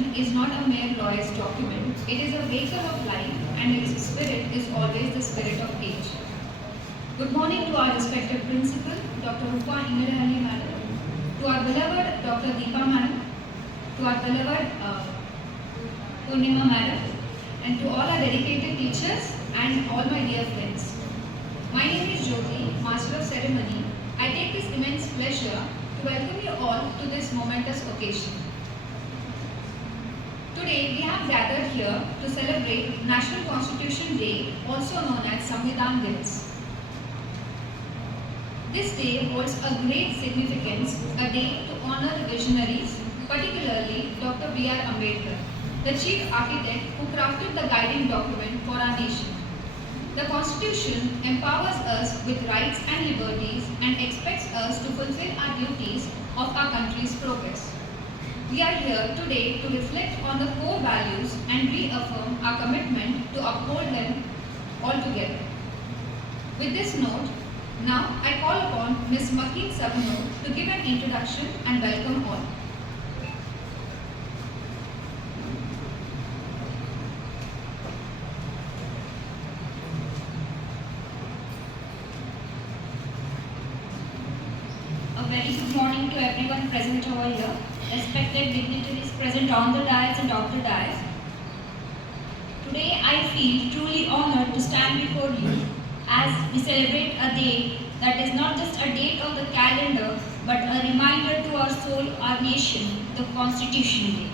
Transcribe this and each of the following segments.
Is not a mere lawyer's document. It is a vehicle of life and its spirit is always the spirit of age. Good morning to our respected principal, Dr. Rupa Ingadahalli Madam, to our beloved Dr. Deepa Madam, to our beloved uh, Purnima Madam, and to all our dedicated teachers and all my dear friends. My name is Jyoti, Master of Ceremony. I take this immense pleasure to welcome you all to this momentous occasion. Today we have gathered here to celebrate National Constitution Day, also known as Samvidhan Divas. This day holds a great significance, a day to honor the visionaries, particularly Dr. B.R. Ambedkar, the chief architect who crafted the guiding document for our nation. The Constitution empowers us with rights and liberties and expects us to fulfill our duties of our country's progress. We are here today to reflect on the core values and reaffirm our commitment to uphold them altogether. With this note, now I call upon Ms. Makin Savano to give an introduction and welcome all. A very good morning to everyone present over here, respected dignitaries present on the dais and off the dais. Today I feel truly honored to stand before you as we celebrate a day that is not just a date on the calendar but a reminder to our soul, our nation, the Constitution Day,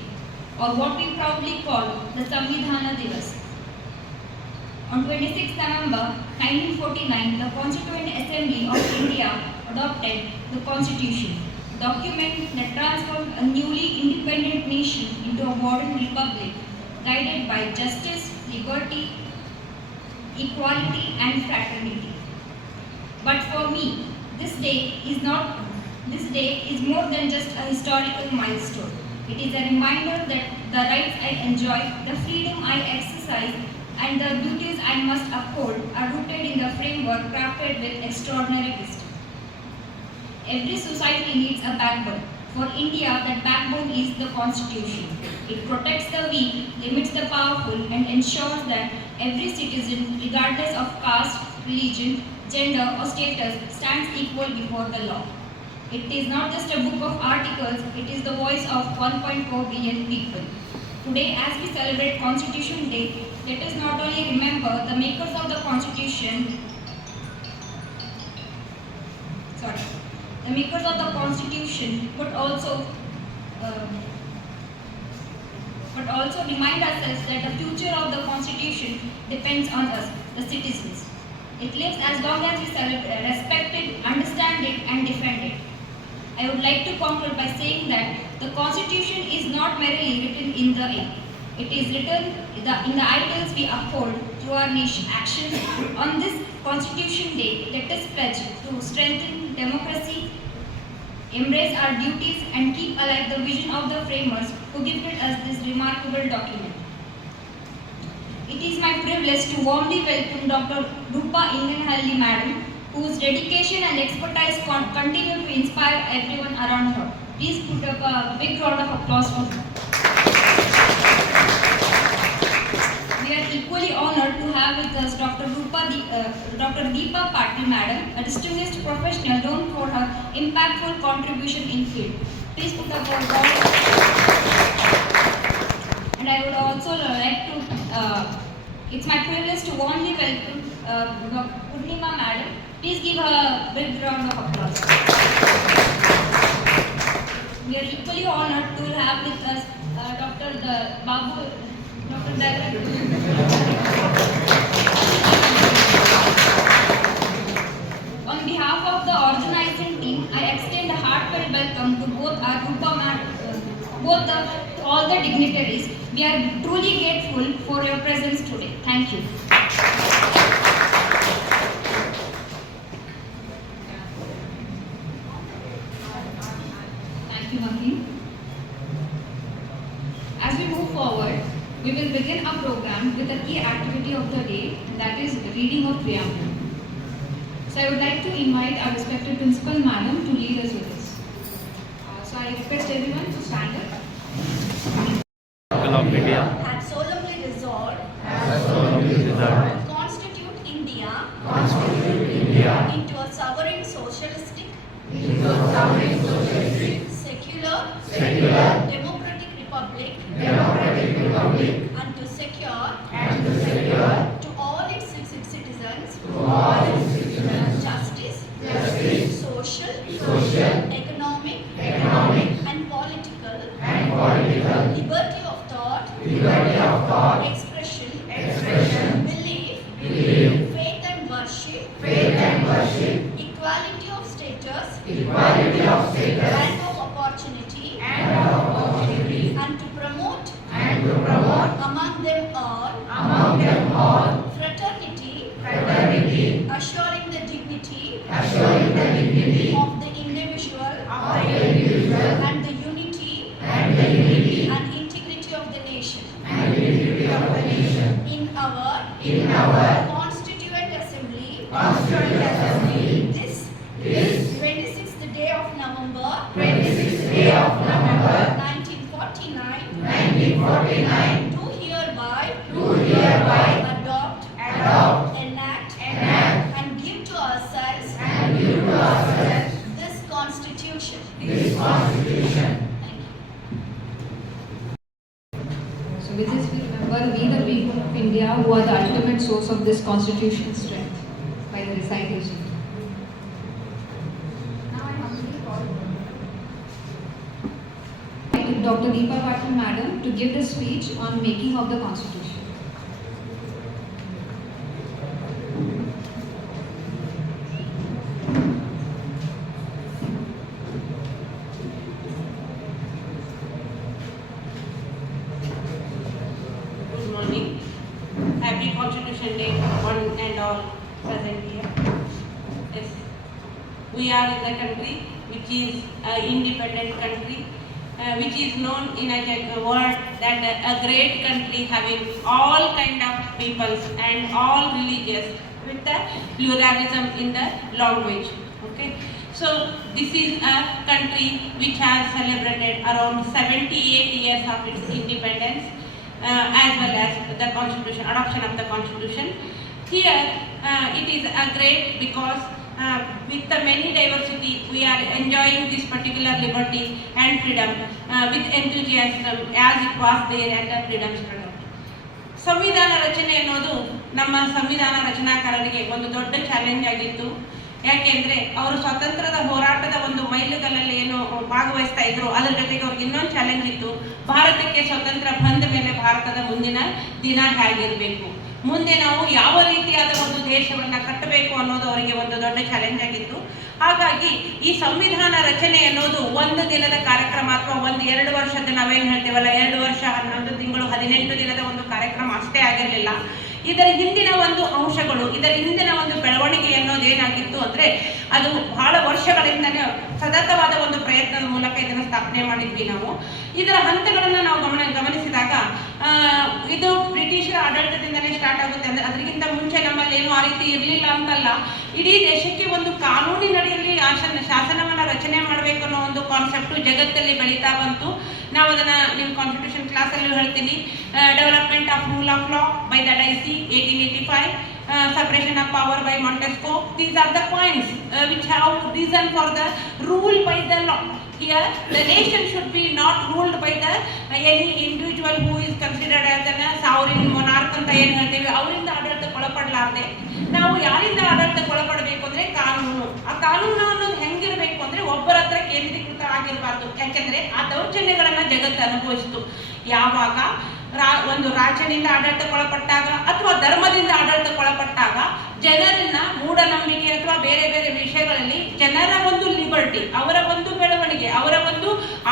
or what we proudly call the Samvidhana Divas. On 26 November 1949, the Constituent Assembly of India adopted the Constitution, document that transformed a newly independent nation into a modern republic guided by justice, liberty, equality and fraternity. But for me, this day is not this day is more than just a historical milestone. It is a reminder that the rights I enjoy, the freedom I exercise, and the duties I must uphold are rooted in the framework crafted with extraordinary wisdom. Every society needs a backbone. For India, that backbone is the Constitution. It protects the weak, limits the powerful, and ensures that every citizen, regardless of caste, religion, gender, or status, stands equal before the law. It is not just a book of articles, it is the voice of 1.4 billion people. Today, as we celebrate Constitution Day, let us not only remember the makers of the Constitution, sorry, the makers of the Constitution, but also, uh, but also remind ourselves that the future of the Constitution depends on us, the citizens. It lives as long as we celebrate, respect it, understand it, and defend it. I would like to conclude by saying that the Constitution is not merely written in the ink. It is written in the, in the ideals we uphold through our nation actions. On this Constitution Day, let us pledge to strengthen democracy, embrace our duties, and keep alive the vision of the framers who gifted us this remarkable document. It is my privilege to warmly welcome Dr. Rupa Inganhalli Madam, whose dedication and expertise continue to inspire everyone around her. Please put up a big round of applause for her. We are equally honored to have with us Dr. Rupa Di- uh, Dr. Deepa Patil Madam, a distinguished professional known for her impactful contribution in field. Please put up a round. And I would also like to, uh, it's my privilege to warmly welcome uh. Purnima Madam. Please give her a big round of applause. We are equally honored to have with us uh, Dr. The Babu. On behalf of the organizing team, I extend a heartfelt welcome to both our Rupa ma- uh, both the, all the dignitaries. We are truly grateful for your presence today. Thank you. Thank you, Makin. As we move forward, we will begin our program with a key activity of the day, that is reading of preamble. So I would like to invite our respected principal madam to lead us with this. Uh, so I request everyone to stand up. people of India. Have solemnly resolved have solemnly resolved to constitute India India into a sovereign socialistic, into a sovereign socialistic, secular, secular, democratic independent country, uh, which is known in a word that a great country having all kind of peoples and all religious with the pluralism in the language. Okay. So this is a country which has celebrated around 78 years of its independence uh, as well as the constitution, adoption of the constitution. Here uh, it is a great because uh, with the many diversity we are enjoying this particular liberty and freedom uh, with enthusiasm as it was there at the freedom struggle. ಸಂವಿಧಾನ ರಚನೆ ಅನ್ನೋದು ನಮ್ಮ ಸಂವಿಧಾನ ರಚನಾಕಾರರಿಗೆ ಒಂದು ದೊಡ್ಡ challenge ಆಗಿತ್ತು. ಯಾಕೆಂದ್ರೆ ಅವರು ಸ್ವಾತಂತ್ರ್ಯದ ಹೋರಾಟದ ಒಂದು ಮೈಲುಗಲ್ಲಲ್ಲಿ ಏನು ಭಾಗವಹಿಸ್ತಾ ಇದ್ರು. ಅದರ ಜೊತೆಗೆ ಅವ್ರಿಗೆ ಇನ್ನೊಂದು ಚಾಲೆಂಜ್ ಇತ್ತು. ಭಾರತಕ್ಕೆ ಸ್ವತಂತ್ರ ಬಂದ ಮೇಲೆ ಭಾರತದ ಮುಂದಿನ ದಿನ ಹೇಗಿರಬೇಕು? ಮುಂದೆ ನಾವು ಯಾವ ರೀತಿಯಾದ ಒಂದು ದೇಶವನ್ನು ಕಟ್ಟಬೇಕು ಅನ್ನೋದು ಅವರಿಗೆ ಒಂದು ದೊಡ್ಡ ಚಾಲೆಂಜ್ ಆಗಿತ್ತು. ಹಾಗಾಗಿ ಈ ಸಂವಿಧಾನ ರಚನೆ ಅನ್ನೋದು ಒಂದು ದಿನದ ಕಾರ್ಯಕ್ರಮ ಅಥವಾ ಒಂದು ಎರಡು ವರ್ಷದ ನಾವೇನು ಹೇಳ್ತೇವಲ್ಲ, ಎರಡು ವರ್ಷ ಹನ್ನೊಂದು ತಿಂಗಳು ಹದಿನೆಂಟು ದಿನದ ಒಂದು ಕಾರ್ಯಕ್ರಮ ಅಷ್ಟೇ ಆಗಿರಲಿಲ್ಲ. ಇದರ ಹಿಂದಿನ ಒಂದು ಅಂಶಗಳು, ಇದರ ಹಿಂದಿನ ಒಂದು ಬೆಳವಣಿಗೆ ಅನ್ನೋದು ಏನಾಗಿತ್ತು ಅಂದ್ರೆ, ಅದು ಬಹಳ ವರ್ಷಗಳಿಂದನೇ ಸತತವಾದ ಒಂದು ಪ್ರಯತ್ನದ ಮೂಲಕ ಇದನ್ನು ಸ್ಥಾಪನೆ ಮಾಡಿದ್ವಿ ನಾವು. ಇದರ ಹಂತಗಳನ್ನ ನಾವು ಗಮನ, ಗಮನಿಸಿದಾಗ ಇದು ಬ್ರಿಟಿಷರ ಆಡಳಿತದಿಂದಲೇ ಸ್ಟಾರ್ಟ್ ಆಗುತ್ತೆ ಅಂದ್ರೆ ಅದಕ್ಕಿಂತ ಮುಂಚೆ ನಮ್ಮಲ್ಲಿ ಏನು ಆ ರೀತಿ ಇರಲಿಲ್ಲ ಅಂತಲ್ಲ, ಇಡೀ ದೇಶಕ್ಕೆ ಒಂದು ಕಾನೂನಿನಡಿಯಲ್ಲಿ ಶಾಸನವನ್ನ ರಚನೆ ಮಾಡಬೇಕು ಅನ್ನೋ ಒಂದು ಕಾನ್ಸೆಪ್ಟ್ ಜಗತ್ತಲ್ಲಿ ಬೆಳಿತಾ ಬಂತು. ನಾವು ಅದನ್ನು ನಿಮ್ಮ ಕಾನ್ಸ್ಟಿಟ್ಯೂಷನ್ ಕ್ಲಾಸಲ್ಲೂ ಹೇಳ್ತೀನಿ. Development of rule of law by that I C eighteen eighty five separation of power by Montesquieu these are the points which have reason for the rule by the law here the nation should be not ruled by the any individual who is considered as an sovereign monarch ಅಂತ ಏನು ಹೇಳ್ತೀವಿ? ಅವರಿಂದ ಆಡಳಿತಕ್ಕೆ ಒಳಪಡಲಾರದೆ ನಾವು ಯಾರಿಂದ ಆಡಳಿತಕ್ಕೆ ಒಳಪಡಬೇಕು ಅಂದರೆ ಕಾನೂನು. ಆ ಕಾನೂನು ಅನ್ನೋದು ಒಬ್ಬರ ಹತ್ರ ಕೇಂದ್ರೀಕೃತ ಆಗಿರಬಾರ್ದು. ಯಾಕೆಂದ್ರೆ ಆ ದೌರ್ಜನ್ಯಗಳನ್ನ ಜಗತ್ತು ಅನುಭವಿಸಿತು. ಯಾವಾಗ ಒಂದು ರಾಜ್ಯದಿಂದ ಆಡಳಿತಕ್ಕೊಳಪಟ್ಟಾಗ ಅಥವಾ ಧರ್ಮದಿಂದ ಆಡಳಿತಕ್ಕೊಳಪಟ್ಟಾಗ ಜನರನ್ನ ಮೂಢನಂಬಿಕೆ ಅಥವಾ ಬೇರೆ ಬೇರೆ ವಿಷಯಗಳಲ್ಲಿ ಜನರ ಒಂದು ಲಿಬರ್ಟಿ, ಅವರ ಒಂದು ಬೆಳವಣಿಗೆ, ಅವರ ಒಂದು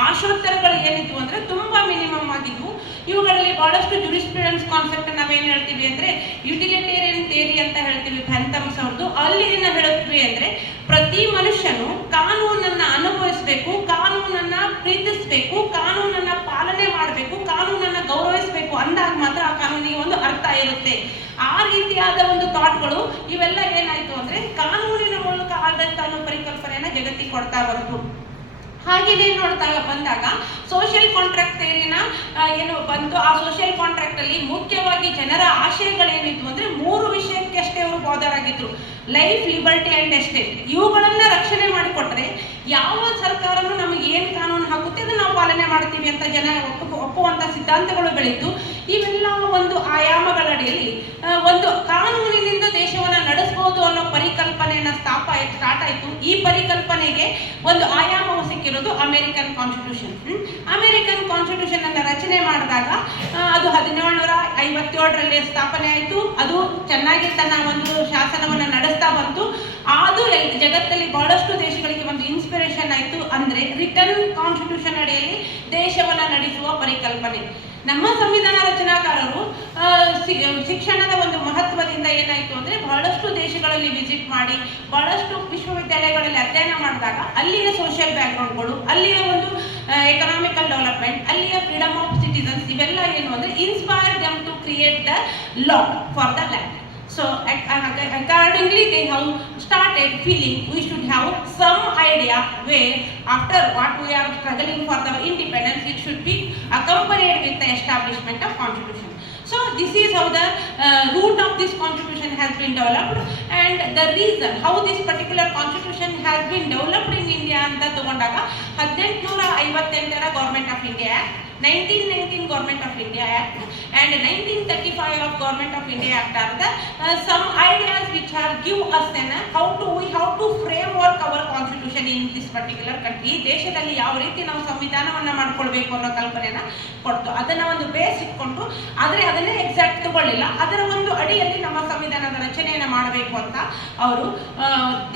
ಆಶೋತ್ತರಗಳು ಏನಿದ್ವು ಅಂದ್ರೆ ತುಂಬಾ ಮಿನಿಮಮ್ ಆಗಿದ್ವು. ಇವುಗಳಲ್ಲಿ ಬಹಳಷ್ಟು ಜುರಿಸ್ಪ್ರೂಡೆನ್ಸ್ ಕಾನ್ಸೆಪ್ಟ್ ನಾವೇನು ಹೇಳ್ತೀವಿ ಅಂದ್ರೆ ಯುಟಿಲಿಟೇರಿಯನ್ ಥಿಯರಿ ಅಂತ ಹೇಳ್ತೀವಿ. ಫ್ಯಾಂಥಮ್ಸ್ ಅವ್ರದ್ದು ಅಲ್ಲಿ ಏನ ಹೇಳ್ತೀವಿ ಅಂದ್ರೆ ಪ್ರತಿ ಮನುಷ್ಯನು ಕಾನೂನನ್ನ ಅನುಭವಿಸಬೇಕು, ಕಾನೂನನ್ನ ಪ್ರೀತಿಸಬೇಕು, ಕಾನೂನನ್ನ ಪಾಲನೆ ಮಾಡಬೇಕು, ಕಾನೂನನ್ನ ಗೌರವಿಸಬೇಕು ಅಂದಾಗ ಮಾತ್ರ ಆ ಕಾನೂನಿಗೆ ಒಂದು ಅರ್ಥ ಇರುತ್ತೆ. ಆ ರೀತಿಯಾದ ಒಂದು ಥಾಟ್ಗಳು ಇವೆಲ್ಲ ಏನಾಯ್ತು ಅಂದ್ರೆ ಕಾನೂನಿನ ಮೂಲಕ ಆಡಳಿತ ಅನ್ನೋ ಪರಿಕಲ್ಪನೆಯನ್ನ ಜಗತ್ತಿಗೆ ಕೊಡ್ತಾ ಬಂತು. ಹಾಗೆಯೇ ನೋಡ್ತಾ ಬಂದಾಗ ಸೋಷಿಯಲ್ ಕಾಂಟ್ರಾಕ್ಟ್ ಥಿಯರಿನ ಏನು ಬಂತು ಆ ಸೋಷಿಯಲ್ ಕಾಂಟ್ರಾಕ್ಟ್ ಅಲ್ಲಿ ಮುಖ್ಯವಾಗಿ ಜನರ ಆಶಯಗಳೇನಿದ್ವು ಅಂದ್ರೆ ಮೂರು ವಿಷಯಕ್ಕೆ ಅಷ್ಟೇ ಅವರು ಬಾದರಾಗಿದ್ರು. ಲೈಫ್ ಲಿಬರ್ಟಿ ಅಂಡ್ ಎಸ್ಟೇಟ್ ಇವುಗಳನ್ನ ರಕ್ಷಣೆ ಮಾಡಿಕೊಟ್ರೆ ಯಾವ ಸರ್ಕಾರನು ನಮಗೆ ಏನು ಕಾನೂನು ಹಾಕುತ್ತೆ ಅದನ್ನ ನಾವು ಪಾಲನೆ ಮಾಡ್ತೀವಿ ಅಂತ ಜನ ಒಪ್ಪು, ಒಪ್ಪುವಂತ ಸಿದ್ಧಾಂತಗಳು ಬೆಳೀತು ಇವೆಲ್ಲ ಒಂದು ಆಯಾಮಗಳ ಅಡಿಯಲ್ಲಿ ಒಂದು ಕಾನೂನಿನಿಂದ ದೇಶವನ್ನ ನಡೆಸಬಹುದು ಅನ್ನೋ ಪರಿಕಲ್ಪನೆಯನ್ನ ಸ್ಥಾಪ ಆಯ್ತು ಈ ಪರಿಕಲ್ಪನೆಗೆ ಒಂದು ಆಯಾಮವು ಸಿಕ್ಕಿರೋದು ಅಮೆರಿಕನ್ ಕಾನ್ಸ್ಟಿಟ್ಯೂಷನ್ ಅಮೆರಿಕನ್ ಕಾನ್ಸ್ಟಿಟ್ಯೂಷನ್ ಅನ್ನ ರಚನೆ ಮಾಡಿದಾಗ ಅದು ಹದಿನೇಳುನೂರ ಐವತ್ತೇಳರಲ್ಲಿ ಸ್ಥಾಪನೆ ಆಯಿತು. ಅದು ಚೆನ್ನಾಗಿ ತನ್ನ ಒಂದು ಶಾಸನವನ್ನ ನಡೆಸ್ತಾ ಬಂತು. ಅದು ಜಗತ್ತಲ್ಲಿ ಬಹಳಷ್ಟು ದೇಶಗಳಿಗೆ ಒಂದು ಇನ್ಸ್ಪಿರೇಷನ್ ಆಯಿತು. ಅಂದ್ರೆ ರಿಟರ್ನ್ ಕಾನ್ಸ್ಟಿಟ್ಯೂಷನ್ ಅಡಿಯಲ್ಲಿ ದೇಶವನ್ನ ನಡೆಸುವ ಪರಿಕಲ್ಪನೆ. ನಮ್ಮ ಸಂವಿಧಾನ ರಚನಾಕಾರರು ಶಿಕ್ಷಣದ ಒಂದು ಮಹತ್ವದಿಂದ ಏನಾಯಿತು ಅಂದ್ರೆ ಬಹಳಷ್ಟು ದೇಶಗಳಲ್ಲಿ ವಿಸಿಟ್ ಮಾಡಿ, ಬಹಳಷ್ಟು ವಿಶ್ವವಿದ್ಯಾಲಯಗಳಲ್ಲಿ ಅಧ್ಯಯನ ಮಾಡಿದಾಗ ಅಲ್ಲಿನ ಸೋಷಿಯಲ್ ಬ್ಯಾಕ್ಗ್ರೌಂಡ್ಗಳು ಅಲ್ಲಿಯ ಒಂದು ಎಕನಾಮಿಕಲ್ ಡೆವಲಪ್ಮೆಂಟ್ ಅಲ್ಲಿಯ ಫ್ರೀಡಮ್ ಆಫ್ ಸಿಟಿಸನ್ಸ್ ಇವೆಲ್ಲ ಏನು ಅಂದ್ರೆ inspire them to create the law for the land So uh, accordingly they have started feeling we should have some idea where after what we are struggling for the independence it should be accompanied with the establishment of constitution. So this is how the uh, root of this constitution has been developed and the reason how this particular constitution has been developed in India and the ಹದಿನೆಂಟುನೂರ ಐವತ್ತೆಂಟರ government of India act 1919 Government of India Act and 1935 of Government of India Act are the uh, some ideas which are give us an uh, how to we how to framework our constitution in this particular country. ದೇಶದಲ್ಲಿ ಯಾವ ರೀತಿ ನಾವು ಸಂವಿಧಾನವನ್ನು ಮಾಡ್ಕೊಳ್ಬೇಕು ಅನ್ನೋ ಕಲ್ಪನೆಯನ್ನ ಕೊಡ್ತು. ಅದನ್ನ ಒಂದು ಬೇಸ್ ಇಟ್ಕೊಂಡು ಆದರೆ ಅದನ್ನೇ ಎಕ್ಸಾಕ್ಟ್ ತಗೊಳ್ಳಿಲ್ಲ. ಅದರ ಒಂದು ಅಡಿಯಲ್ಲಿ ನಮ್ಮ ಸಂವಿಧಾನದ ರಚನೆಯನ್ನ ಮಾಡಬೇಕು ಅಂತ ಅವರು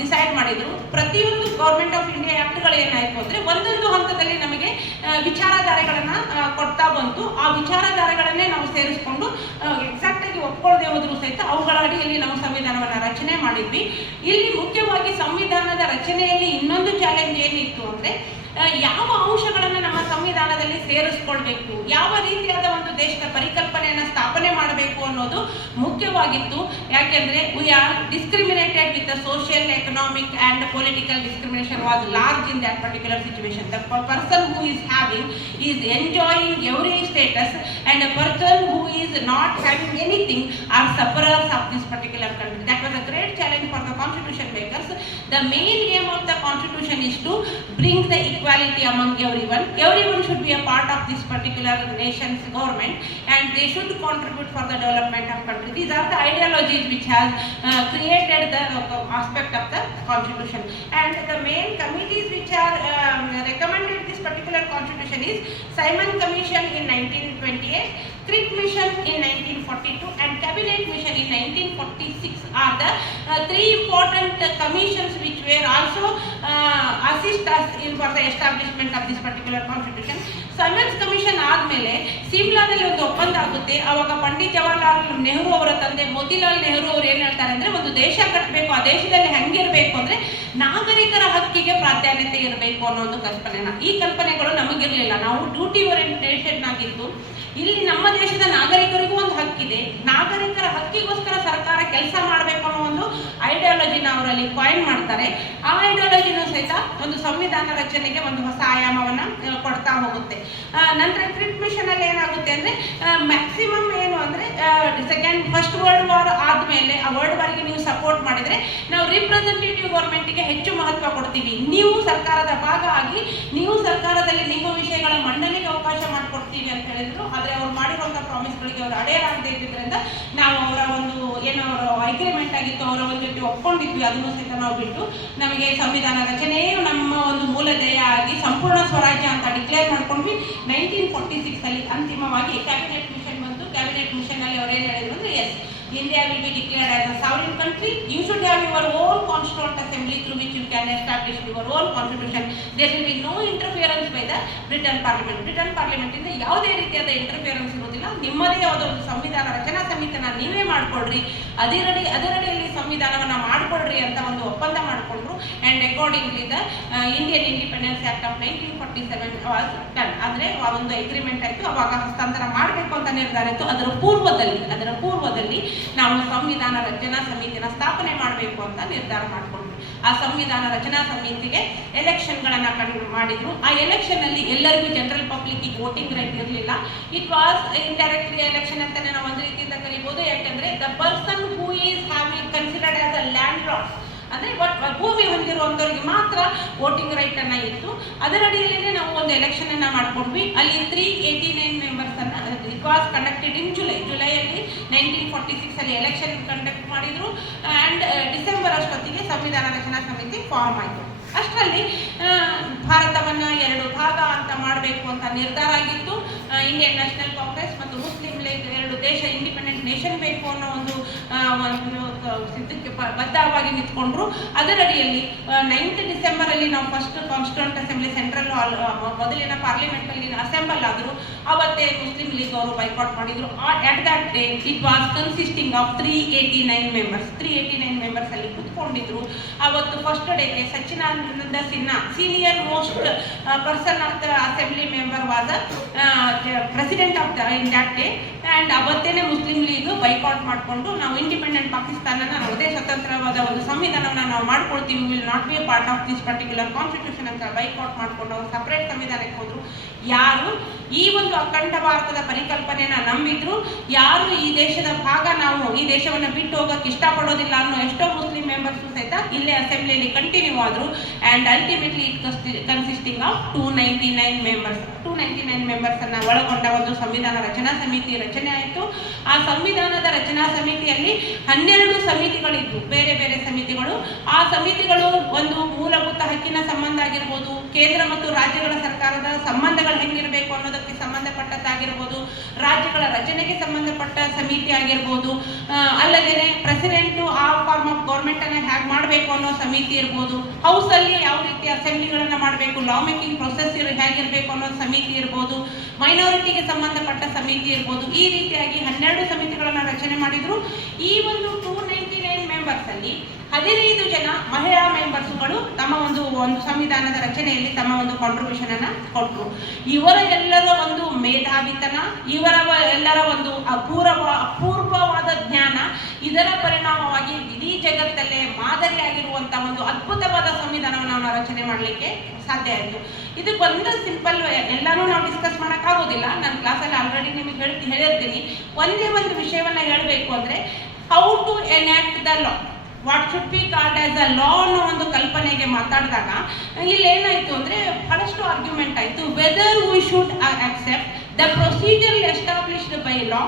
ಡಿಸೈಡ್ ಮಾಡಿದ್ರು. ಪ್ರತಿಯೊಂದು ಗೌರ್ಮೆಂಟ್ ಆಫ್ ಇಂಡಿಯಾ ಆ್ಯಕ್ಟ್ಗಳು ಏನಾಯಿತು ಅಂದರೆ ಒಂದೊಂದು ಹಂತದಲ್ಲಿ ನಮಗೆ ವಿಚಾರಧಾರೆಗಳನ್ನ ಕೊಡ್ತಾ ಬಂತು. ಆ ವಿಚಾರಧಾರೆಗಳನ್ನೇ ನಾವು ಸೇರಿಸ್ಕೊಂಡು ಎಕ್ಸಾಕ್ಟ್ ಆಗಿ ಒಪ್ಕೊಳ್ಳದೆ ಹೋದ್ರು ಸಹಿತ ಅವುಗಳ ಅಡಿಯಲ್ಲಿ ನಾವು ಸಂವಿಧಾನವನ್ನ ರಚನೆ ಮಾಡಿದ್ವಿ. ಇಲ್ಲಿ ಮುಖ್ಯವಾಗಿ ಸಂವಿಧಾನದ ರಚನೆಯಲ್ಲಿ ಇನ್ನೊಂದು ಚಾಲೆಂಜ್ ಏನಿತ್ತು ಅಂದ್ರೆ ಯಾವ ಅಂಶಗಳನ್ನು ನಮ್ಮ ಸಂವಿಧಾನದಲ್ಲಿ ಸೇರಿಸ್ಕೊಳ್ಬೇಕು? ಯಾವ ರೀತಿಯಾದ ಒಂದು ದೇಶದ ಪರಿಕಲ್ಪನೆಯನ್ನು ಸ್ಥಾಪನೆ ಮಾಡಬೇಕು ಅನ್ನೋದು ಮುಖ್ಯವಾಗಿತ್ತು. ಯಾಕೆಂದ್ರೆ we are discriminated with the social economic and political discrimination was large in that particular situation the person who is having is enjoying every status and a person who is not having anything are sufferers of this particular country The main aim of the constitution is to bring the equality among everyone. Everyone should be a part of this particular nation's government and they should contribute for the development of country. These are the ideologies which has uh, created the uh, aspect of the constitution. And the main committees which are um, recommended particular constitution is Simon Commission in 1928, Crick Mission in 1942 and Cabinet Mission in 1946 are the uh, three important commissions which were also uh, assist us in for the establishment of this particular constitution. Simon's commission ಆದ್ಮೇಲೆ ಸಿಮ್ಲಾದಲ್ಲಿ ಒಂದು ಒಪ್ಪಂದ ಆಗುತ್ತೆ. ಅವಾಗ ಪಂಡಿತ್ ಜವಾಹರ್ಲಾಲ್ ನೆಹರು ಅವರ ತಂದೆ ಮೋತಿಲಾಲ್ ನೆಹರು ಅವರು ಏನ್ ಹೇಳ್ತಾರೆ ಅಂದ್ರೆ ಒಂದು ದೇಶ ಕಟ್ಟಬೇಕು ಆ ದೇಶದಲ್ಲಿ ಹೆಂಗಿರ್ಬೇಕು ಅಂದ್ರೆ ನಾಗರಿಕರ ಹಕ್ಕಿಗೆ ಪ್ರಾಧಾನ್ಯತೆ ಇರಬೇಕು ಅನ್ನೋ ಒಂದು ಕಲ್ಪನೆನ. ಈ ಕಲ್ಪನೆಗಳು ನಮಗಿರ್ಲಿಲ್ಲ. ನಾವು ಡ್ಯೂಟಿ ಓರಿಯಂಟೇಷನ್ ಆಗಿದ್ದು ಇಲ್ಲಿ ನಮ್ಮ ದೇಶದ ನಾಗರಿಕರಿಗೂ ಒಂದು ಹಕ್ಕಿದೆ. ನಾಗರಿಕರ ಹಕ್ಕಿಗೋಸ್ಕರ ಸರ್ಕಾರ ಕೆಲಸ ಮಾಡಬೇಕು ಅನ್ನೋ ಒಂದು ಐಡಿಯಾಲಜಿನ ಅವರಲ್ಲಿ ಕಾಯಿನ್ ಮಾಡ್ತಾರೆ. ಆ ಐಡಿಯಾಲಜಿನೂ ಸಹಿತ ಒಂದು ಸಂವಿಧಾನ ರಚನೆಗೆ ಒಂದು ಹೊಸ ಆಯಾಮವನ್ನು ಕೊಡ್ತಾ ಹೋಗುತ್ತೆ. ನಂತರ ಕ್ರಿಟ್ ಮಿಷನ್ ಅಲ್ಲಿ ಏನಾಗುತ್ತೆ ಅಂದ್ರೆ ಮ್ಯಾಕ್ಸಿಮಮ್ ಏನು ಅಂದ್ರೆ ಸೆಕೆಂಡ್ ಫಸ್ಟ್ ವರ್ಲ್ಡ್ ವಾರ್ ಆದ್ಮೇಲೆ ಆ ವರ್ಲ್ಡ್ ವಾರ್ಗೆ ನೀವು ಸಪೋರ್ಟ್ ಮಾಡಿದ್ರೆ ನಾವು ರಿಪ್ರೆಸೆಂಟೇಟಿವ್ ಗೌರ್ಮೆಂಟ್ಗೆ ಹೆಚ್ಚು ಮಹತ್ವ ಕೊಡ್ತೀವಿ. ನೀವು ಸರ್ಕಾರದ ಭಾಗ ಆಗಿ, ನೀವು ಸರ್ಕಾರದಲ್ಲಿ ನಿಮ್ಮ ವಿಷಯಗಳ ಮಂಡನೆಗೆ ಅವಕಾಶ ಮಾಡಿಕೊಡ್ತೀವಿ ಅಂತ ಹೇಳಿದ್ರು. ಆದರೆ ಅವ್ರು ಮಾಡಿರುವಂಥ ಪ್ರಾಮಿಸ್ಗಳಿಗೆ ಅವರು ಅಡೆಯಲಾಗದೇ ಇದ್ದಿದ್ರಿಂದ ನಾವು ಅವರ ಒಂದು ಏನೋ ಅಗ್ರಿಮೆಂಟ್ ಆಗಿತ್ತು, ಅವರ ಒಂದು ಜೊತೆ ಒಪ್ಕೊಂಡಿದ್ವಿ. ಅದನ್ನು ಸಹಿತ ನಾವು ಬಿಟ್ಟು ನಮಗೆ ಸಂವಿಧಾನ ರಚನೆಯೇ ನಮ್ಮ ಒಂದು ಮೂಲ ಧ್ಯೇಯ ಆಗಿ ಸಂಪೂರ್ಣ ಸ್ವರಾಜ್ಯ ಅಂತ ಡಿಕ್ಲೇರ್ ಮಾಡ್ಕೊಂಡ್ವಿ. ನೈನ್ಟೀನ್ ಫೋರ್ಟಿ ಸಿಕ್ಸ್ ಅಲ್ಲಿ ಅಂತಿಮವಾಗಿ ಕ್ಯಾಬಿನೆಟ್ ಮಿಷನ್ ಬಂತು. ಕ್ಯಾಬಿನೆಟ್ ಮಿಷನ್ ಅಲ್ಲಿ ಅವ್ರು ಏನ್ ಹೇಳಿದ್ರು ಅಂದ್ರೆ as India will be declared as a sovereign country. You should have your own constituent assembly through which you can establish your own constitution. There will be no interference by the Britain Parliament. Britain Parliament ಇಂದ ಯಾವುದೇ ರೀತಿಯಾದ interference ನಿಮ್ಮದೇ ಯಾವುದೋ ಒಂದು ಸಂವಿಧಾನ, ರಚನಾ ಸಮಿತಿನ ನೀವೇ ಮಾಡ್ಕೊಳ್ರಿ. ಅದರಡಿ, ಅದರಡಿಯಲ್ಲಿ ಸಂವಿಧಾನವನ್ನ ಮಾಡ್ಕೊಳ್ರಿ ಅಂತ ಒಂದು ಒಪ್ಪಂದ ಮಾಡಿಕೊಂಡ್ರು. And accordingly the Indian independence act of nineteen forty seven was done ಅಂದ್ರೆ ಒಂದು ಅಗ್ರಿಮೆಂಟ್ ಆಯ್ತು. ಅವಾಗ ಹಸ್ತಾಂತರ ಮಾಡಬೇಕು ಅಂತ ನಿರ್ಧಾರ ಇತ್ತು. ಅದರ ಪೂರ್ವದಲ್ಲಿ ಅದರ ಪೂರ್ವದಲ್ಲಿ ನಾವು ಸಂವಿಧಾನ, ರಚನಾ ಸಮಿತಿನ ಸ್ಥಾಪನೆ ಮಾಡಬೇಕು ಅಂತ ನಿರ್ಧಾರ ಮಾಡಿಕೊಂಡ್ವಿ ಆ ಸಂವಿಧಾನ ರಚನಾ ಸಮಿತಿಗೆ ಎಲೆಕ್ಷನ್ಗಳನ್ನ ಕಡಿಮೆ ಮಾಡಿದ್ರು. ಆ ಎಲೆಕ್ಷನ್ ಅಲ್ಲಿ ಎಲ್ಲರಿಗೂ ಜನರಲ್ ಪಬ್ಲಿಕ್ ವೋಟಿಂಗ್ ರೈಟ್ ಇರಲಿಲ್ಲ. ಇಟ್ ವಾಸ್ ಇಂಡೈರೆಕ್ಟ್ಲಿ ಎಲೆಕ್ಷನ್ ಅಂತಾನೆ ನಾವು ಒಂದು ರೀತಿಯಿಂದ ಕರಿಬಹುದು ಯಾಕಂದ್ರೆ the person who is having considered as a landlord ಅಂದ್ರೆ ಭೂಮಿ ಹೊಂದಿರುವಂತವ್ರಿಗೆ ಮಾತ್ರ ವೋಟಿಂಗ್ ರೈಟ್ ಅನ್ನ ಇತ್ತು. ಅದರಡಿಯಲ್ಲೇ ನಾವು ಒಂದು ಎಲೆಕ್ಷನ್ ಅನ್ನ ಮಾಡ್ಕೊಂಡ್ವಿ. ಅಲ್ಲಿ ತ್ರೀ ಏಯ್ಟಿ ನೈನ್ ಮೆಂಬರ್ಸ್ ಅನ್ನ ವಾಸ್ ಕಂಡಕ್ಟೆಡ್ ಇನ್ ಜುಲೈ ಜುಲೈಯಲ್ಲಿ ನೈನ್ಟೀನ್ ಫಾರ್ಟಿ ಸಿಕ್ಸ್ ಅಲ್ಲಿ ಎಲೆಕ್ಷನ್ ಕಂಡಕ್ಟ್ ಮಾಡಿದ್ರು. ಅಂಡ್ ಡಿಸೆಂಬರ್ ಅಷ್ಟೊತ್ತಿಗೆ ಸಂವಿಧಾನ ರಚನಾ ಸಮಿತಿ ಫಾರ್ಮ್ ಆಯಿತು. ಅಷ್ಟರಲ್ಲಿ ಭಾರತವನ್ನ ಎರಡು ಭಾಗ ಅಂತ ಮಾಡಬೇಕು ಅಂತ ನಿರ್ಧಾರ ಆಗಿತ್ತು. ಇಂಡಿಯನ್ ನ್ಯಾಷನಲ್ ಕಾಂಗ್ರೆಸ್ ಮತ್ತು ಮುಸ್ಲಿಂ ಎರಡು ದೇಶ ಇಂಡಿಪೆಂಡೆಂಟ್ ನೇಷನ್ ಬೇಕು ಅನ್ನೋ ಒಂದು ಇದಕ್ಕೆ ಬದ್ಧವಾಗಿ ನಿಂತ್ಕೊಂಡ್ರು. ಅದರಡಿಯಲ್ಲಿ ನೈನ್ತ್ ಡಿಸೆಂಬರ್ ಅಲ್ಲಿ ನಾವು ಫಸ್ಟ್ ಕಾನ್ಸ್ಟಿಟ್ಯೂಂಟ್ ಅಸೆಂಬ್ಲಿ ಸೆಂಟ್ರಲ್ ಮೊದಲಿನ ಪಾರ್ಲಿಮೆಂಟ್ ಅಲ್ಲಿ ಅಸೆಂಬಲ್ ಆದ್ರು, ಅವತ್ತೇ ಮುಸ್ಲಿಂ ಲೀಗ್ ಅವರು ಬೈಕಾಟ್ ಮಾಡಿದ್ರು. At that day it was consisting of three eighty nine members three eighty nine members ಅಲ್ಲಿ ಕುತ್ಕೊಂಡಿದ್ರು. ಅವತ್ತು ಫಸ್ಟ್ ಡೇಗೆ Sachchidananda Sinha senior most person of the assembly member was president of the in that day and ಅವತ್ತೇನೆ Muslim league boycott ಮಾಡಿಕೊಂಡು ನಾವು independent ಪಾಕಿಸ್ತಾನನ ನಮ್ಮದೇ ಸ್ವತಂತ್ರವಾದ ಒಂದು ಸಂವಿಧಾನವನ್ನು ನಾವು ಮಾಡ್ಕೊಳ್ತೀವಿ will not be a part of this particular constitution ಅಂತ ಬೈಕಾಟ್ ಮಾಡ್ಕೊಂಡು ಅವ್ರು ಸಪರೇಟ್ ಸಂವಿಧಾನಕ್ಕೆ ಹೋದ್ರು. ಯಾರು ಈ ಒಂದು ಅಖಂಡ ಭಾರತದ ಪರಿಕಲ್ಪನೆಯನ್ನ ನಂಬಿದ್ರು, ಯಾರು ಈ ದೇಶದ ಭಾಗ ನಾವು ಈ ದೇಶವನ್ನ ಬಿಟ್ಟು ಹೋಗಕ್ಕೆ ಇಷ್ಟಪಡೋದಿಲ್ಲ ಅನ್ನೋ ಎಷ್ಟೋ ಮುಸ್ಲಿಂ ಮೆಂಬರ್ಸ್ ಸಹಿತ ಇಲ್ಲೇ ಅಸೆಂಬ್ಲಿಯಲ್ಲಿ ಕಂಟಿನ್ಯೂ ಆದ್ರು. And ultimately it consisting of two ninety nine members two ninety nine members ಅನ್ನ ಒಳಗೊಂಡ ಒಂದು ಸಂವಿಧಾನ ರಚನಾ ಸಮಿತಿ ರಚನೆ ಆಯಿತು. ಆ ಸಂವಿಧಾನದ ರಚನಾ ಸಮಿತಿಯಲ್ಲಿ ಹನ್ನೆರಡು ಸಮಿತಿಗಳಿದ್ವು, ಬೇರೆ ಬೇರೆ ಸಮಿತಿಗಳು. ಆ ಸಮಿತಿಗಳು ಒಂದು ಮೂಲಭೂತ ಹಕ್ಕಿನ ಸಂಬಂಧ ಆಗಿರ್ಬೋದು, ಕೇಂದ್ರ ಮತ್ತು ರಾಜ್ಯಗಳ ಸರ್ಕಾರದ ಸಂಬಂಧಗಳು ಹೆಂಗಿರಬೇಕು ಅನ್ನೋದಕ್ಕೆ ಸಂಬಂಧಪಟ್ಟದ್ದಾಗಿರ್ಬೋದು, ರಾಜ್ಯಗಳ ರಚನೆಗೆ ಸಂಬಂಧಪಟ್ಟ ಸಮಿತಿ ಆಗಿರ್ಬೋದು ಅಲ್ಲದೇ ಅಲ್ಲದೇನೆ ಪ್ರೆಸಿಡೆಂಟ್ ಆ ಫಾರ್ಮ್ ಆಫ್ ಗೌರ್ಮೆಂಟ್ ಅನ್ನ ಹೇಗೆ ಮಾಡಬೇಕು ಅನ್ನೋ ಸಮಿತಿ ಇರ್ಬೋದು ಹೌಸ್ ಅಲ್ಲಿ ಯಾವ ರೀತಿ ಅಸೆಂಬ್ಲಿಗಳನ್ನ ಮಾಡಬೇಕು ಲಾ ಮೇಕಿಂಗ್ ಪ್ರೊಸೆಸ್ ಹೇಗಿರ್ಬೇಕು ಅನ್ನೋ ಸಮಿತಿ ಇರ್ಬೋದು ಮೈನಾರಿಟಿಗೆ ಸಂಬಂಧಪಟ್ಟ ಸಮಿತಿ ಇರ್ಬೋದು, ಈ ರೀತಿಯಾಗಿ ಹನ್ನೆರಡು ಸಮಿತಿಗಳನ್ನ ರಚನೆ ಮಾಡಿದ್ರು. ಈ ಒಂದು ಟೂ ನೈಂಟಿ ನೈನ್ ಮೆಂಬರ್ಸ್ ಅಲ್ಲಿ ಹದಿನೈದು ಜನ ಮಹಿಳಾ ಮೆಂಬರ್ಸ್ಗಳು ತಮ್ಮ ಒಂದು ಒಂದು ಸಂವಿಧಾನದ ರಚನೆಯಲ್ಲಿ ತಮ್ಮ ಒಂದು ಕಾಂಟ್ರಿಬ್ಯೂಷನ್ ಅನ್ನ ಕೊಟ್ಟರು ಇವರ ಎಲ್ಲರ ಒಂದು ಮೇಧಾವಿತನ, ಇವರ ಎಲ್ಲರ ಒಂದು ಅಪೂರ್ವ, ಅಪೂರ್ವವಾದ ಜ್ಞಾನ, ಇದರ ಪರಿಣಾಮವಾಗಿ ಇಡೀ ಜಗತ್ತಲ್ಲೇ ಮಾದರಿಯಾಗಿರುವಂತ ಒಂದು ಅದ್ಭುತವಾದ ಸಂವಿಧಾನವನ್ನು ನಾವು ರಚನೆ ಮಾಡಲಿಕ್ಕೆ ಸಾಧ್ಯ ಆಯಿತು. ಇದಕ್ಕೆ ಒಂದು ಸಿಂಪಲ್ ಎಲ್ಲಾನು ನಾವು ಡಿಸ್ಕಸ್ ಮಾಡೋಕ್ಕಾಗೋದಿಲ್ಲ. ನನ್ನ ಕ್ಲಾಸಲ್ಲಿ ಆಲ್ರೆಡಿ ನಿಮಗೆ ಹೇಳಿ ಹೇಳಿರ್ತೀನಿ. ಒಂದೇ ಒಂದು ವಿಷಯವನ್ನ ಹೇಳಬೇಕು ಅಂದ್ರೆ how to enact the law what should be called as a law ಅನ್ನೋ ಒಂದು ಕಲ್ಪನೆಗೆ ಮಾತಾಡಿದಾಗ, ಇಲ್ಲಿ ಏನಾಯ್ತು ಅಂದ್ರೆ ಬಹಳಷ್ಟು ಆರ್ಗ್ಯುಮೆಂಟ್ ಆಯ್ತು. Whether we should accept the procedure established by law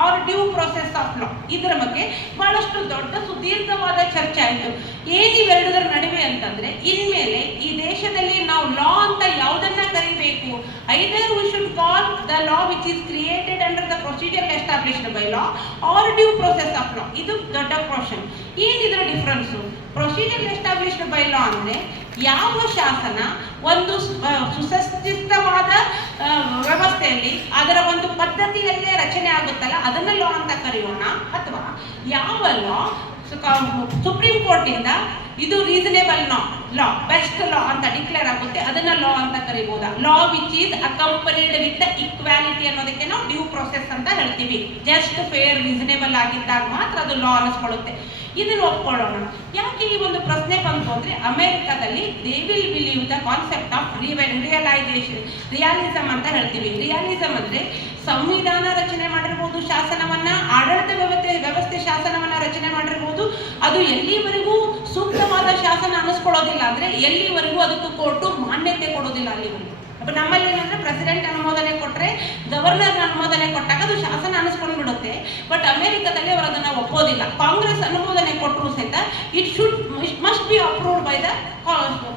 or due process of law ಇದರ ಬಗ್ಗೆ ಬಹಳಷ್ಟು ದೊಡ್ಡ ಸುದೀರ್ಘವಾದ ಚರ್ಚೆ ಆಯಿತು. ಏನಿವೆರಡರ ನಡುವೆ ಅಂತಂದ್ರೆ ಇನ್ಮೇಲೆ ಈ ದೇಶದಲ್ಲಿ ನಾವು ಲಾ ಅಂತ ಯಾವುದನ್ನ ಕರಿಬೇಕು either we should call the law which is created under the procedure established by law or due process of law ಇದು ದೊಡ್ಡ question ಏನಿದ್ರ difference procedure established by law ಅಂದ್ರೆ ಯಾವ ಶಾಸನ ಒಂದು ಸ್- ಆ, ಸುಸಂಸ್ಥಿತವಾದ ಆ, ವ್ಯವಸ್ಥೆಯಲ್ಲಿ ಅದರ ಒಂದು ಪದ್ಧತಿಯಲ್ಲೇ ರಚನೆ ಆಗುತ್ತಲ್ಲ, ಅದನ್ನ ಲಾ ಅಂತ ಕರೆಯೋಣ ಅಥವಾ ಯಾವ ಲಾ ಸುಪ್ರೀಂ ಕೋರ್ಟ್ ಇಂದ ಇದು ರೀಸನೇಬಲ್ ಲಾ ಲಾ ಬೆಸ್ಟ್ ಲಾ ಅಂತ ಡಿಕ್ಲೇರ್ ಆಗುತ್ತೆ, ಅದನ್ನ ಲಾ ಅಂತ ಕರಿಬಹುದಾ law which is accompanied with equality ಅನ್ನೋದಕ್ಕೆ ನಾವು ಡ್ಯೂ ಪ್ರೊಸೆಸ್ ಅಂತ ಹೇಳ್ತೀವಿ. ಜಸ್ಟ್ ಫೇರ್ ರೀಸನೇಬಲ್ ಆಗಿದ್ದಾಗ ಮಾತ್ರ ಅದು ಲಾ ಅನಿಸ್ಕೊಳ್ಳುತ್ತೆ. ಇದನ್ನು ಒಪ್ಕೊಳ್ಳೋಣ. ಯಾಕೆ ಈ ಒಂದು ಪ್ರಶ್ನೆ ಬಂತು ಅಂದ್ರೆ ಅಮೆರಿಕದಲ್ಲಿ they will believe the concept of realization realism ಅಂತ ಹೇಳ್ತೀವಿ. ರಿಯಾಲಿಸಮ್ ಅಂದ್ರೆ ಸಂವಿಧಾನ ರಚನೆ ಮಾಡಿರ್ಬೋದು ಶಾಸನವನ್ನ, ಆಡಳಿತ ವ್ಯವಸ್ಥೆ ವ್ಯವಸ್ಥೆ ಶಾಸನವನ್ನ ರಚನೆ ಮಾಡಿರ್ಬೋದು. ಅದು ಎಲ್ಲಿವರೆಗೂ ಸೂಕ್ತವಾದ ಶಾಸನ ಅನಿಸ್ಕೊಳ್ಳೋದಿಲ್ಲ ಅಂದ್ರೆ ಎಲ್ಲಿವರೆಗೂ ಅದಕ್ಕೆ ಕೋರ್ಟು ಮಾನ್ಯತೆ ಕೊಡೋದಿಲ್ಲ ಅಲ್ಲಿವರೆಗೂ. ನಮ್ಮಲ್ಲಿ ಏನಂದ್ರೆ ಪ್ರೆಸಿಡೆಂಟ್ ಅನುಮೋದನೆ ಕೊಟ್ಟರೆ ಗವರ್ನರ್ ಅನುಮೋದನೆ ಕೊಟ್ಟಾಗ ಅದು ಶಾಸನ ಅನಿಸ್ಕೊಂಡು ಬಿಡುತ್ತೆ ಬಟ್ ಅಮೆರಿಕದಲ್ಲಿ ಅವರು ಅದನ್ನ ಒಪ್ಪೋದಿಲ್ಲ. ಕಾಂಗ್ರೆಸ್ ಅನುಮೋದನೆ ಕೊಟ್ಟರು ಸಹಿತ it should must be approved by the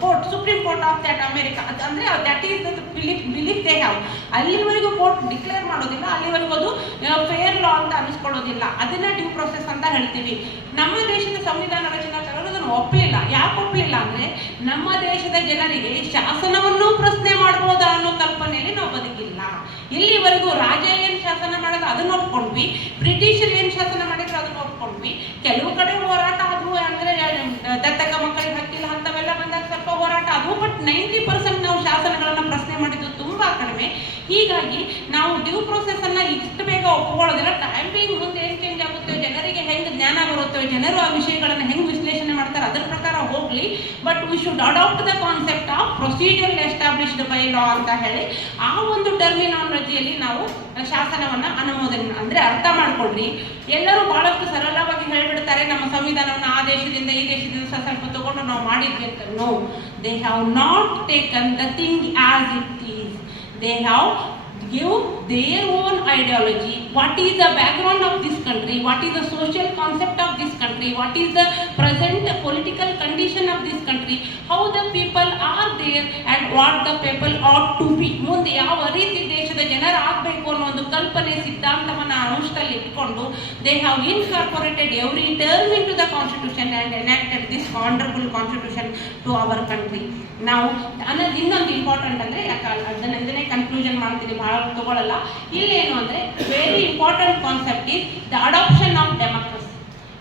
court supreme court of that America ಅಂದ್ರೆ that is belief they have ಅಲ್ಲಿವರೆಗೂ ಕೋರ್ಟ್ ಡಿಕ್ಲೇರ್ ಮಾಡೋದಿಲ್ಲ, ಅಲ್ಲಿವರೆಗೂ ಅದು ಫೇರ್ ಲಾ ಅಂತ ಅನಿಸ್ಕೊಳ್ಳೋದಿಲ್ಲ. ಅದನ್ನ ಡ್ಯೂ ಪ್ರೊಸೆಸ್ ಅಂತ ಹೇಳ್ತೀವಿ. ನಮ್ಮ ದೇಶದ ಸಂವಿಧಾನ ಅದನ್ನು ಒಪ್ಪಲಿಲ್ಲ ಯಾಕೆ ಒಪ್ಪಲಿಲ್ಲ ಅಂದ್ರೆ ನಮ್ಮ ದೇಶದ ಜನರಿಗೆ ಶಾಸನವನ್ನು ಪ್ರಶ್ನೆ ಮಾಡಬಹುದ ಅನ್ನೋ ಕಲ್ಪನೆಯಲ್ಲಿ ನಾವು ಬದುಕಿಲ್ಲ. ಇಲ್ಲಿವರೆಗೂ ರಾಜ ಏನ್ ಶಾಸನ ಮಾಡೋದು ಅದನ್ನ ಒಪ್ಕೊಂಡ್ವಿ, ಬ್ರಿಟಿಷರು ಏನ್ ಶಾಸನ ಮಾಡಿದ್ರು ಅದನ್ನ ಒಪ್ಕೊಂಡ್ವಿ. ಕೆಲವು ಕಡೆ ಹೋರಾಟ ಅದು ಅಂದ್ರೆ ದತ್ತಕ ಮಕ್ಕಳಿಗೆ ಹಕ್ಕಿಲ್ಲ ಅಂತವೆಲ್ಲ ಬಂದಾಗ ಸ್ವಲ್ಪ ಹೋರಾಟ ಅದು ಬಟ್ ನೈಂಟಿ ಪರ್ಸೆಂಟ್ ನಾವು ಶಾಸನಗಳನ್ನ ಪ್ರಶ್ನೆ ಮಾಡಿದ್ದು ತುಂಬಾ ಕಡಿಮೆ. ಹೀಗಾಗಿ ನಾವು ಡ್ಯೂ ಪ್ರೊಸೆಸ್ ಅನ್ನ ಇಷ್ಟು ಬೇಗ ಒಪ್ಕೊಳ್ಳೋದಿಲ್ಲ. ಟೈಮ್ ಬೇಗ ಮುಂದೆ ಎಷ್ಟು ಚೇಂಜ್ ಆಗುತ್ತೆ, ಜನರಿಗೆ ಹೆಂಗ್ ಜ್ಞಾನ ಬರುತ್ತೆ, ಜನರು ಆ ವಿಷಯಗಳನ್ನು ಹೆಂಗೆ ವಿಶ್ಲೇಷಣೆ ಮಾಡ್ತಾರೆ, ಅದರ ಪ್ರಕಾರ ಹೋಗ್ಲಿ. But we should adapt the concept of procedure established by law ಅಂತ ಹೇಳಿ. ಆ ಒಂದು ಟರ್ಮಿನಾಲಜಿಯಲ್ಲಿ ನಾವು ಶಾಸನವನ್ನ ಅನುಮೋದನೆ, ಅಂದ್ರೆ ಅರ್ಥ ಮಾಡ್ಕೊಳ್ರಿ. ಎಲ್ಲರೂ ಬಹಳಷ್ಟು ಸರಳವಾಗಿ ಹೇಳ್ಬಿಡ್ತಾರೆ, ನಮ್ಮ ಸಂವಿಧಾನವನ್ನು ಆ ದೇಶದಿಂದ ಈ ದೇಶದಿಂದ ಸ್ವಲ್ಪ ತಗೊಂಡು ನಾವು ಮಾಡಿದ್ವಿ ಅಂತ no they have not taken the thing as it is they have give their own ideology what is the background of this country what is the social concept of this country what is the present political condition of this country how the people are there and what the people ought to be ಮುಂದೆ ಯಾವ ರೀತಿ ದೇಶದ ಜನರು ಆಗಬೇಕು ಅನ್ನೋ ಒಂದು ಕಲ್ಪನೆ ಸಿದ್ಧಾಂತವನ್ನು ಅಂಶದಲ್ಲಿ ಇಟ್ಕೊಂಡು they have incorporated every term into the constitution and enacted this wonderful constitution to our country ನಾವು ಅನ್ನೋದು ಇನ್ನೊಂದು ಇಂಪಾರ್ಟೆಂಟ್ ಅಂದರೆ ಅದನ್ನೇ ಕನ್ಕ್ಲೂಷನ್ ಮಾಡ್ತೀನಿ ಭಾಳ ತಗೊಳ್ಳಲ್ಲ ಇಲ್ಲೇನು ಅಂದರೆ very important concept is the adoption of democracy.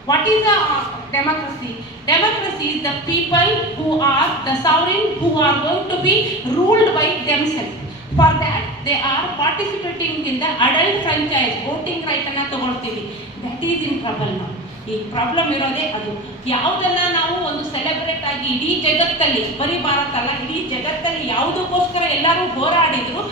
What is the uh, democracy? Democracy is the people who are the sovereign who are going to be ruled by themselves. For that, they are participating in the adult franchise, voting right ಅನ್ನ ತಗೊಳ್ತೀವಿ. That is in trouble now. ಈ problem ಇರೋದೇ ಅದು ಯಾವುದನ್ನ ನಾವು ಒಂದು celebrate ಆಗಿ ಇಡೀ ಜಗತ್ತಲ್ಲಿ ಬರೀ ಭಾರತ ಅಲ್ಲ ಇಡೀ ಜಗತ್ತಲ್ಲಿ ಯಾವುದಕ್ಕೋಸ್ಕರ ಎಲ್ಲರೂ ಹೋರಾಡಿದ್ರು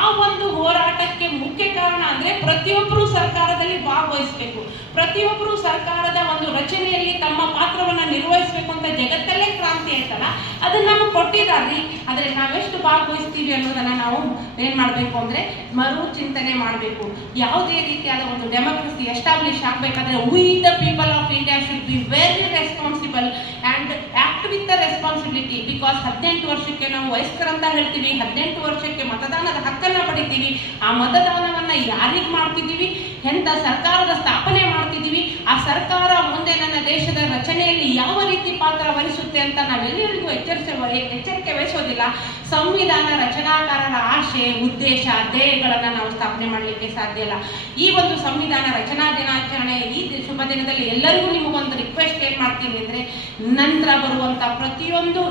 ಆ ಒಂದು ಹೋರಾಟಕ್ಕೆ ಮುಖ್ಯ ಕಾರಣ ಅಂದ್ರೆ ಪ್ರತಿಯೊಬ್ಬರು ಸರ್ಕಾರದಲ್ಲಿ ಭಾಗವಹಿಸಬೇಕು. ಪ್ರತಿಯೊಬ್ಬರು ಸರ್ಕಾರದ ಒಂದು ರಚನೆಯಲ್ಲಿ ತಮ್ಮ ಪಾತ್ರವನ್ನ ನಿರ್ವಹಿಸಬೇಕು ಅಂತ ಜಗತ್ತಲ್ಲೇ ಕ್ರಾಂತಿ ಆಯ್ತಲ್ಲ ಅದನ್ನ ನಮಗೆ ಕೊಟ್ಟಿದ್ದಾರೆ ಆದ್ರೆ ನಾವೆಷ್ಟು ಭಾಗವಹಿಸ್ತೀವಿ ಅನ್ನೋದನ್ನ ನಾವು ಏನ್ ಮಾಡ್ಬೇಕು ಅಂದ್ರೆ ಮರು ಚಿಂತನೆ ಮಾಡಬೇಕು. ಯಾವುದೇ ರೀತಿಯಾದ ಒಂದು ಡೆಮೋಕ್ರಸಿ ಎಸ್ಟಾಬ್ಲಿಷ್ ಆಗ್ಬೇಕಾದ್ರೆ we the people of India should be very responsible and act with the responsibility because ಹದಿನೆಂಟು ವರ್ಷಕ್ಕೆ ನಾವು ವಯಸ್ಕರಂತ ಹೇಳ್ತೀವಿ, ಹದಿನೆಂಟು ವರ್ಷಕ್ಕೆ ಮತದಾನದ ಹಕ್ಕನ್ನ ಪಡಿತೀವಿ. ಆ ಮತದಾನವನ್ನ ಯಾರಿಗೆ ಮಾಡ್ತಿದ್ದೀವಿ? ಎಂತ ಸರ್ಕಾರದ ಸ್ಥಾಪನೆ ಮಾಡ್ತಿದ್ದೀವಿ, ಆ ಸರ್ಕಾರ ಮುಂದೆ ನನ್ನ ದೇಶದ ರಚನೆಯಲ್ಲಿ ಯಾವ ರೀತಿ ಪಾತ್ರ ವಹಿಸುತ್ತೆ ಅಂತ ನಾವೆಲ್ಲರಿಗೂ ಎಚ್ಚರಿಸ ಎಚ್ಚರಿಕೆ ವಹಿಸೋದಿಲ್ಲ. ಸಂವಿಧಾನ ರಚನಾಕಾರರ ಆಶೆ, ಉದ್ದೇಶ, ಧ್ಯೇಯಗಳನ್ನ ನಾವು ಸ್ಥಾಪನೆ ಮಾಡಲಿಕ್ಕೆ ಸಾಧ್ಯ ಇಲ್ಲ. ಈ ಒಂದು ಸಂವಿಧಾನ ರಚನಾ ದಿನಾಚರಣೆ ಈ ಶುಭ ದಿನದಲ್ಲಿ ಎಲ್ಲರಿಗೂ ನಿಮಗೊಂದು ರಿಕ್ವೆಸ್ಟ್ ಏನು ಮಾಡ್ತೀನಿ ಅಂದ್ರೆ, ನಂತರ ಬರುವಂತ ಪ್ರತಿಯೊಂದು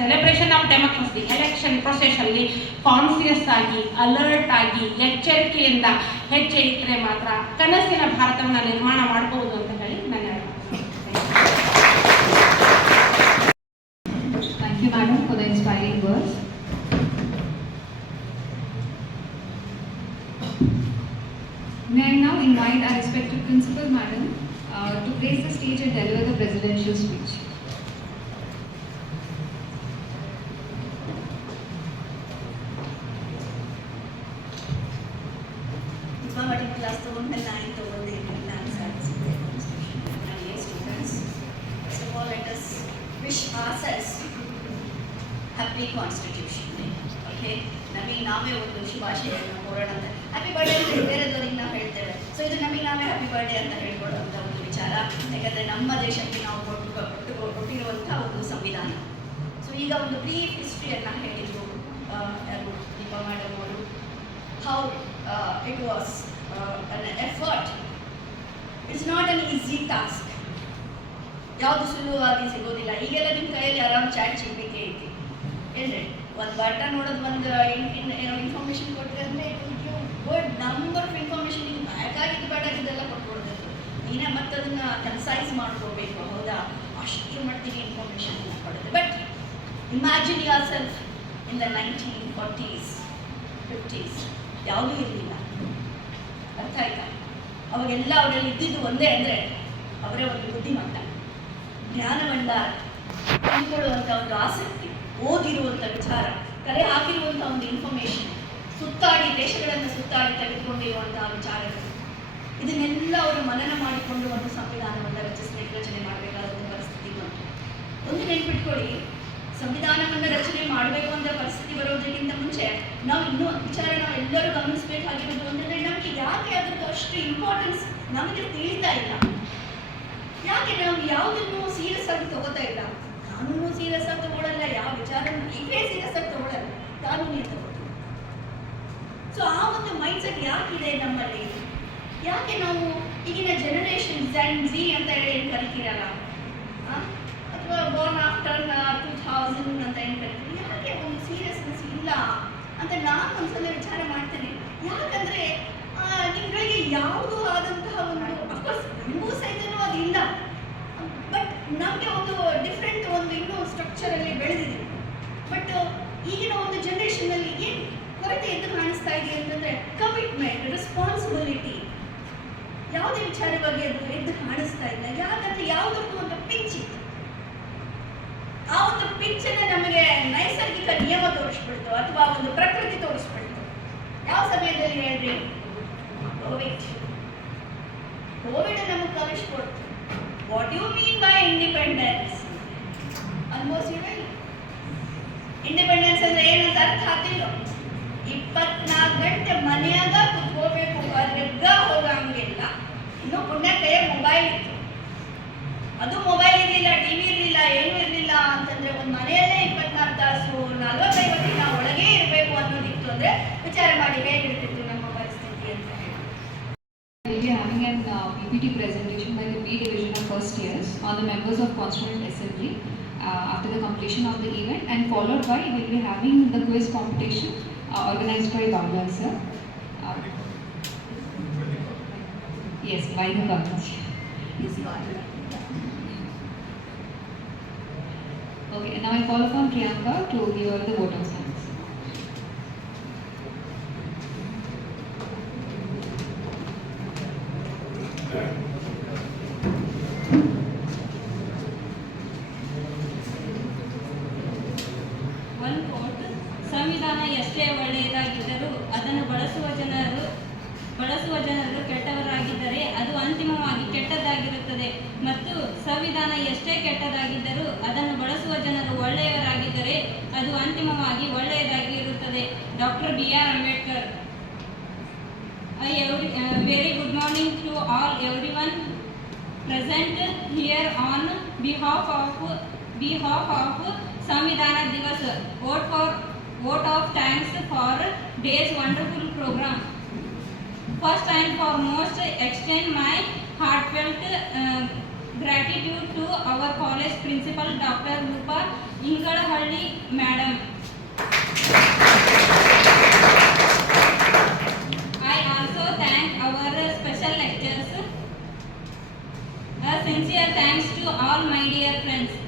celebration of democracy election process ಅಲ್ಲಿ ಕಾನ್ಸಿಯಸ್ ಆಗಿ ಅಲರ್ಟ್ ಆಗಿ, ಎಚ್ಚರಿಕೆಯಿಂದ ಹೆಜ್ಜೆ ಇಟ್ಟರೆ ಮಾತ್ರ ಕನಸಿನ ಭಾರತವನ್ನ ನಿರ್ಮಾಣ ಮಾಡಬಹುದು ಅಂತ ಹೇಳಿ ನನ್ನ Thank you, madam, for the inspiring words. May I now invite our respected principal, madam, uh, to grace the stage and deliver the presidential speech. ಏನ್ರಿ ಒಂದು ಬಟನ್ ನೋಡೋದು ಒಂದು ಇನ್ಫಾರ್ಮೇಶನ್ ಕೊಟ್ಟರೆ ಅಂದರೆ ಗುಡ್ ನಂಬರ್ ಆಫ್ ಇನ್ಫಾರ್ಮೇಶನ್ ನಿಮ್ಗೆ ಬೇಕಾಗಿದ್ದು ಇದೆಲ್ಲ ಕೊಟ್ಕೊಡ್ಬೇಕು ನೀನೇ ಮತ್ತೆ ಅದನ್ನ ಕನ್ಸೈಸ್ ಮಾಡ್ಕೋಬೇಕು, ಹೌದಾ? ಅಷ್ಟು ಮಟ್ಟಿಗೆ ಇನ್ಫಾರ್ಮೇಶನ್ ಕೊಡುತ್ತೆ. But imagine yourself in the nineteen forties fifties ಯಾವುದೂ ಇರಲಿಲ್ಲ. ಅರ್ಥ ಆಯ್ತಾ? ಅವಾಗೆಲ್ಲ ಅವರಲ್ಲಿ ಇದ್ದಿದ್ದು ಒಂದೇ ಅಂದರೆ ಅವರೇ ಒಂದು ಬುದ್ಧಿಮಟ್ಟ ಜ್ಞಾನಭಂಡಾರ. ತಿಳ್ಕೊಳ್ಳುವಂಥ ಒಂದು ಆಸಕ್ತಿ. ಓದಿರುವಂಥ ವಿಚಾರ ಕಲೆ ಹಾಕಿರುವಂಥ ಒಂದು ಇನ್ಫಾರ್ಮೇಶನ್ ಸುತ್ತಾಡಿ ದೇಶಗಳನ್ನು ಸುತ್ತಾಡಿ ತೆಗೆದುಕೊಂಡಿರುವಂತಹ ವಿಚಾರಗಳು. ಇದನ್ನೆಲ್ಲ ಅವರು ಮನನ ಮಾಡಿಕೊಂಡು ಒಂದು ಸಂವಿಧಾನವನ್ನು ರಚಿಸಲಿಕ್ಕೆ ರಚನೆ ಮಾಡಬೇಕಾದ ಒಂದು ಪರಿಸ್ಥಿತಿ ಬಂತು. ಒಂದು ನೆನ್ಪಿಟ್ಕೊಳ್ಳಿ, ಸಂವಿಧಾನವನ್ನು ರಚನೆ ಮಾಡಬೇಕು ಅಂತ ಪರಿಸ್ಥಿತಿ ಬರೋದಕ್ಕಿಂತ ಮುಂಚೆ ನಾವು ಇನ್ನೂ ವಿಚಾರ ನಾವು ಎಲ್ಲರೂ ಗಮನಿಸಬೇಕಾಗಿರೋದು ಅಂತಂದ್ರೆ ನಮಗೆ ಯಾಕೆ ಅದಕ್ಕೆ ಅಷ್ಟು ಇಂಪಾರ್ಟೆನ್ಸ್ ನಮಗೆ ತಿಳಿತಾ ಇಲ್ಲ? ಯಾಕೆ ನಾವು ಯಾವುದನ್ನು ಸೀರಿಯಸ್ ಆಗಿ ತಗೋತಾ ಇಲ್ಲ? ಕಾನೂನು ಸೀರಿಯಸ್ ಆಗಿ ತಗೊಳ್ಳಲ್ಲ ಯಾವ ವಿಚಾರ ನೀವೇ ಸೀರಿಯಸ್ ಆಗಿ ತಗೊಳ್ಳಲ್ಲ ಕಾನೂನೇ ತಗೋತೀವಿ ಸೊ ಆ ಒಂದು ಮೈಂಡ್ಸೆಟ್ ಯಾಕಿದೆ ನಮ್ಮಲ್ಲಿ? ಯಾಕೆ ನಾವು ಈಗಿನ ಜನರೇಷನ್ ಜೈನ್ ಜಿ ಅಂತ ಹೇಳಿ ಏನು ಕರಿತೀರಲ್ಲ ಅಥವಾ ಬೋರ್ನ್ ಆಫ್ಟರ್ ಟೂ ಥೌಸಂಡ್ ಅಂತ ಏನು ಕರಿತೀವಿ ಯಾಕೆ ಒಂದು ಸೀರಿಯಸ್ನೆಸ್ ಇಲ್ಲ ಅಂತ ನಾನು ಒಂದ್ಸಲ ವಿಚಾರ ಮಾಡ್ತೇನೆ. ಯಾಕಂದ್ರೆ ನಿಮ್ಗಳಿಗೆ ಯಾವುದೂ ಆದಂತಹ ಒಂದು ಅಫ್ಕೋರ್ಸ್ ನಮಗೂ ಸಹಿತನೂ ಅದು ಇಲ್ಲ. ನಮಗೆ ಒಂದು ಡಿಫ್ರೆಂಟ್ ಒಂದು ಇನ್ನೂ ಸ್ಟ್ರಕ್ಚರಲ್ಲಿ ಬೆಳೆದಿದೆ. ಬಟ್ ಈಗಿನ ಒಂದು ಜನರೇಷನ್ನಲ್ಲಿ ಏನು ಕೊರತೆ ಎದ್ದು ಕಾಣಿಸ್ತಾ ಇದೆ ಅಂತಂದರೆ ಕಮಿಟ್ಮೆಂಟ್ ರೆಸ್ಪಾನ್ಸಿಬಿಲಿಟಿ ಯಾವುದೇ ವಿಚಾರವಾಗಿ ಅದು ಎದ್ದು ಕಾಣಿಸ್ತಾ ಇಲ್ಲ. ಯಾಕಂದ್ರೆ ಯಾವುದಕ್ಕೂ ಒಂದು ಪಿಚ್ ಇತ್ತು ಆ ಒಂದು ಪಿಚ್ಚನ್ನು ನಮಗೆ ನೈಸರ್ಗಿಕ ನಿಯಮ ತೋರಿಸ್ಬಿಡ್ತು, ಅಥವಾ ಒಂದು ಪ್ರಕೃತಿ ತೋರಿಸ್ಬಿಡ್ತು. ಯಾವ ಸಮಯದಲ್ಲಿ ಹೇಳ್ರಿ? ಕೋವಿಡ್. ಕೋವಿಡ್ ನಮಗೆ ಕಲಿಸ್ಕೊಡ್ತು. What you mean by independence ಅನ್ಭವಿಸಿಲ್ಲ ಇಂಡಿಪೆಂಡೆನ್ಸ್ ಅಂದ್ರೆ ಏನಂತ ಅರ್ಥ ಆಗ್ತಿಲ್ಲ ಇಪ್ಪತ್ನಾಲ್ಕು ಗಂಟೆ ಮನೆಯಾಗ ಕುತ್ಕೋಬೇಕು ಹೊರಗ ಹೋಗಂಗಿಲ್ಲ. ಇನ್ನು ಪುಣ್ಯ ಕೈಯ ಮೊಬೈಲ್ ಇತ್ತು. ಅದು ಮೊಬೈಲ್ ಇರಲಿಲ್ಲ ಟಿವಿ ಇರಲಿಲ್ಲ ಏನೂ ಇರಲಿಲ್ಲ ಅಂತಂದ್ರೆ ಒಂದು ಮನೆಯಲ್ಲೇ ಇಪ್ಪತ್ನಾಲ್ಕು ತಾಸು ನಲವತ್ತೈವತ್ತು ದಿನ ಒಳಗೆ ಇರಬೇಕು ಅನ್ನೋದಿತ್ತು ಅಂದ್ರೆ ವಿಚಾರ ಮಾಡಿ ಹೇಗಿರ್ತಿತ್ತು We'll be having an uh, PPT presentation by the B division of first years on the members of Constituent Assembly uh, after the completion of the event and followed by we'll be having the quiz competition uh, organized by Bhavya sir. Uh, yes, by the government. Okay, now I call upon Priyanka to give her the vote of Samvidhana Divas. Vote for vote of thanks for day's wonderful program. First and foremost, extend my heartfelt uh, gratitude to our college principal, Dr. Rupa Ingalahalli, Madam. I also thank our special lecturers. A sincere thanks to all my dear friends.